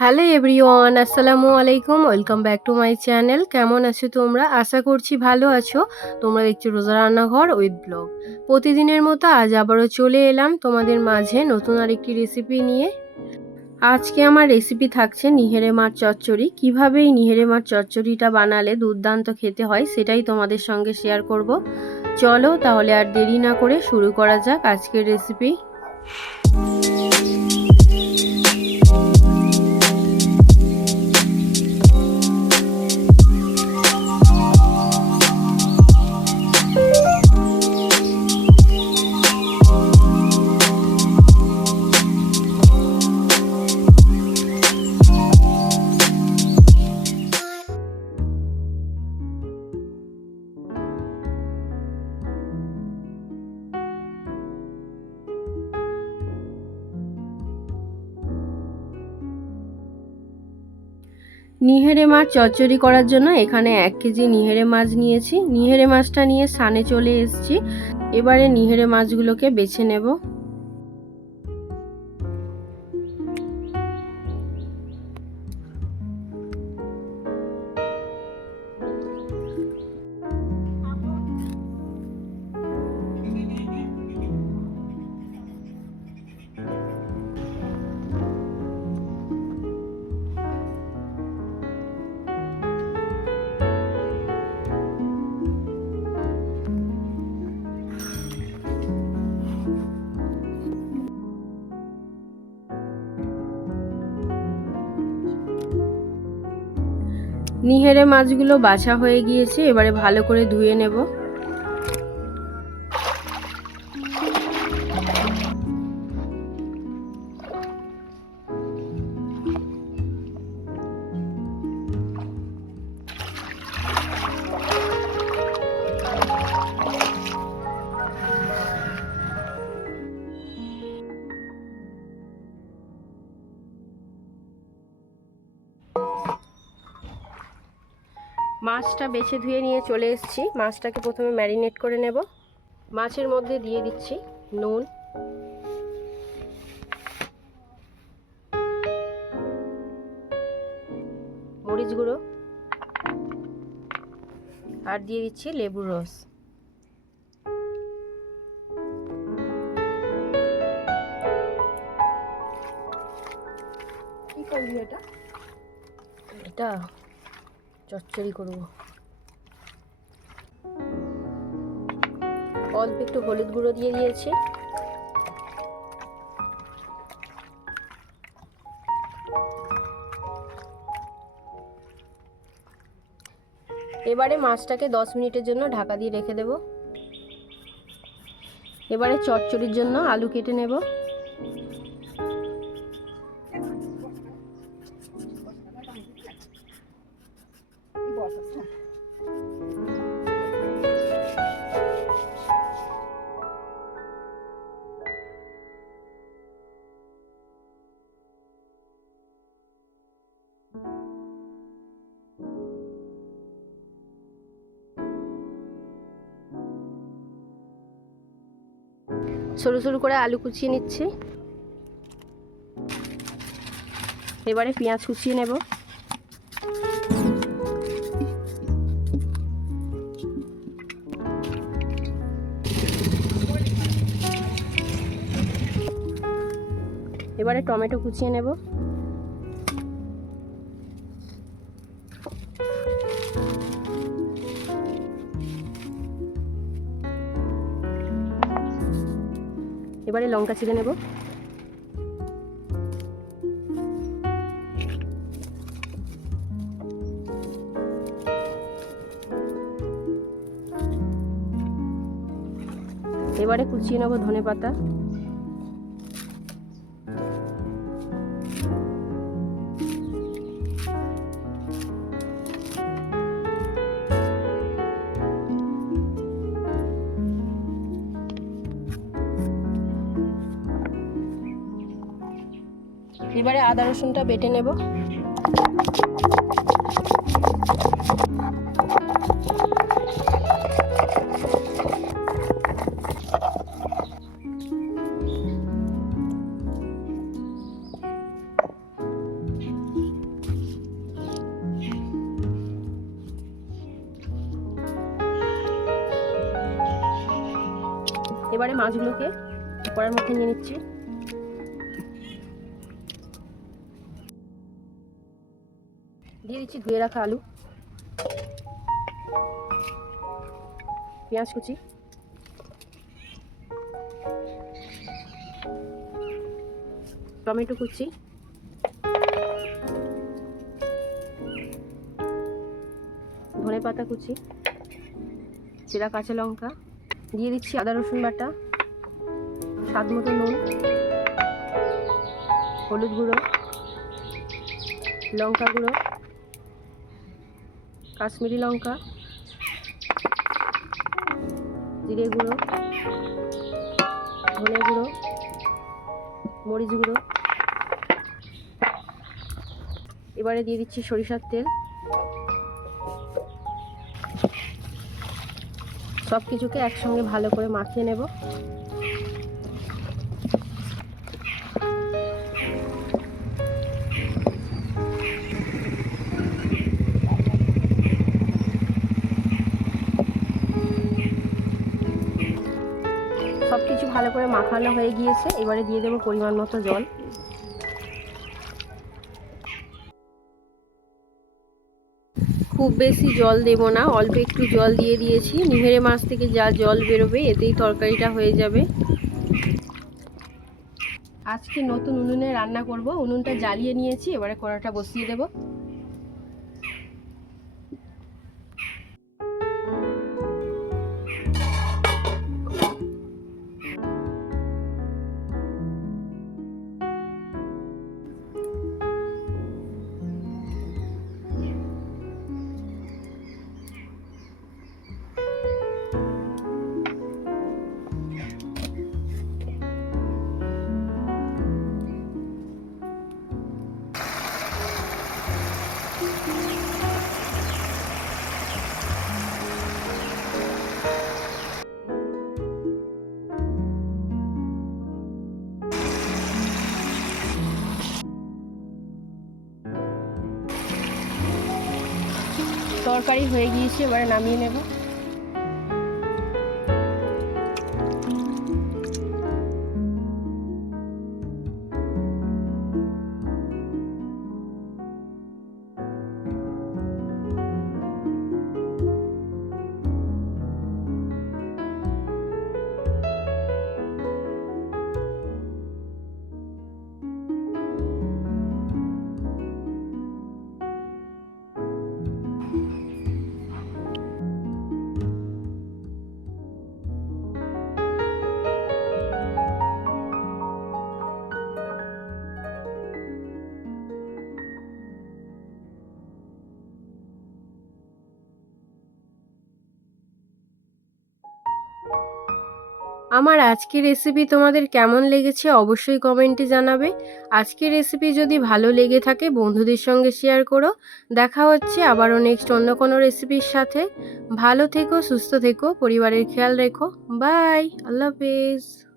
Hello everyone, আসসালামু আলাইকুম। Welcome back to my channel. কেমন আছো তোমরা? আশা করছি ভালো আছো। তোমরা দেখছো রোজা রান্নাঘর উইথ ব্লগ। প্রতিদিনের মতো আজ আবারও চলে এলাম তোমাদের মাঝে নতুন আরেকটি রেসিপি নিয়ে। আজকে আমার রেসিপি থাকছে নিহেরে মাছ চচ্চড়ি। কীভাবে এই নিহেরে মাছ চচ্চড়িটা বানালে দুর্দান্ত খেতে হয় সেটাই তোমাদের সঙ্গে শেয়ার করব। চলো তাহলে আর দেরি না করে শুরু করা যাক আজকের রেসিপি। নিহেরে মাছ চচ্চড়ি করার জন্য এখানে 1 কেজি নিহেরে মাছ নিয়েছি। নিহেরে মাছটা নিয়ে সানে চলে এসেছি। এবারে নিহেরে মাছগুলোকে বেছে নেব। নিহেরে মাছগুলো বাছা হয়ে গিয়েছে, এবারে ভালো করে ধুয়ে নেব। মাছটা বেছে ধুয়ে নিয়ে চলে এসেছি। মাছটাকে প্রথমে ম্যারিনেট করে নেব। মাছের মধ্যে দিয়ে দিচ্ছি নুন, মরিচ গুঁড়ো আর দিয়ে দিচ্ছি লেবুর রস। কি করবি এটা? এটা চচ্চড়ি করব। অল্প একটু হলুদ গুঁড়ো দিয়ে দিয়েছি। এবারে মাছটাকে 10 মিনিটের জন্য ঢাকা দিয়ে রেখে দেব। এবারে চচ্চড়ির জন্য আলু কেটে নেব। সরু সরু করে আলু কুচিয়ে নিচ্ছি। এবারে পেঁয়াজ কুচিয়ে নেব। এবারে টমেটো কুচিয়ে নেব। এবারে লঙ্কা চিড়ে নেব। এবারে কুচিয়ে নেব ধনেপাতা। এবারে আদা রসুনটা বেটে নেব। এবারে মাছগুলোকে কড়ার মধ্যে নিয়ে নিচ্ছি। দিয়ে দিচ্ছি ধুয়ে রাখা আলু, পেঁয়াজ কুচি, টমেটো কুচি, ধনে পাতা কুচি, চেরা কাঁচা লঙ্কা, দিয়ে দিচ্ছি আদা রসুন বাটা, স্বাদ মতো নুন, হলুদ গুঁড়ো, লঙ্কা গুঁড়ো, কাশ্মীরি লঙ্কা, জিরে গুঁড়ো, ধনে গুঁড়ো, মরিচ গুঁড়ো। এবারে দিয়ে দিচ্ছি সরিষার তেল। সব কিছুকে একসঙ্গে ভালো করে মাখিয়ে নেব। সব কিছু ভালো করে মাখানো হয়ে গিয়েছে। এবারে দিয়ে দেবো পরিমাণ মতো জল। খুব বেশি জল দেব না, অল্প একটু জল দিয়ে দিয়েছি। নিহেরে মাছ থেকে যা জল বেরোবে এতেই তরকারিটা হয়ে যাবে। আজকে নতুন উনুনে রান্না করব। উনুনটা জ্বালিয়ে নিয়েছি, এবারে কড়াটা বসিয়ে দেব। তরকারি হয়ে গিয়েছে, এবারে নামিয়ে নেব। আমার আজকের রেসিপি তোমাদের কেমন লেগেছে অবশ্যই কমেন্টে জানাবে। আজকের রেসিপি যদি ভালো লেগে থাকে বন্ধুদের সঙ্গে শেয়ার করো। দেখা হচ্ছে আবারও নেক্সট অন্য কোনো রেসিপির সাথে। ভালো থেকো, সুস্থ থেকো, পরিবারের খেয়াল রেখো। বাই, আল্লাহ হাফেজ।